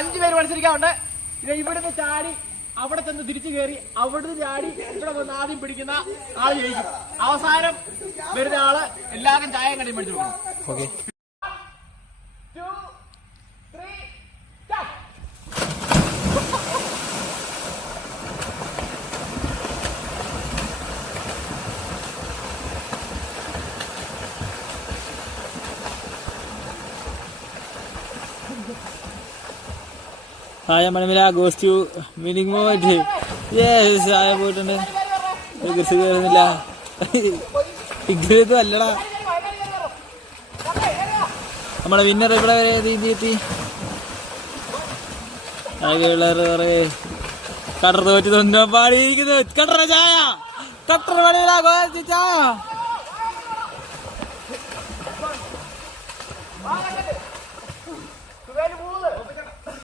5 പേര് മത്സരിക്കാറുണ്ട്. ഇവിടുന്ന് ചാടി അവിടെ ചെന്ന് തിരിച്ചു കയറി അവിടുന്ന് ചാടി ഇവിടെ വന്ന് ആദ്യം പിടിക്കുന്ന ആള് ജയിക്കും. അവസാനം വരുന്ന ആള് എല്ലാവരും ചായയും കടിയും മേടിച്ചു കൊടുക്കണം. Saya mana-mana goes to winning mode. Yes, saya പോയിട്ടുണ്ട്. കിട്ടുന്നില്ല. ഇഗ്രിത് അല്ലടാ. നമ്മളെ വിന്നർ ഇവിടെ വരെ എത്തി. കട്ടർ തോറ്റ് തൊന്നോ പാടിയിരിക്കുന്നു. കട്ടറ ചായ. കട്ടർ പണിയിലാ ഗോൾ ചായ.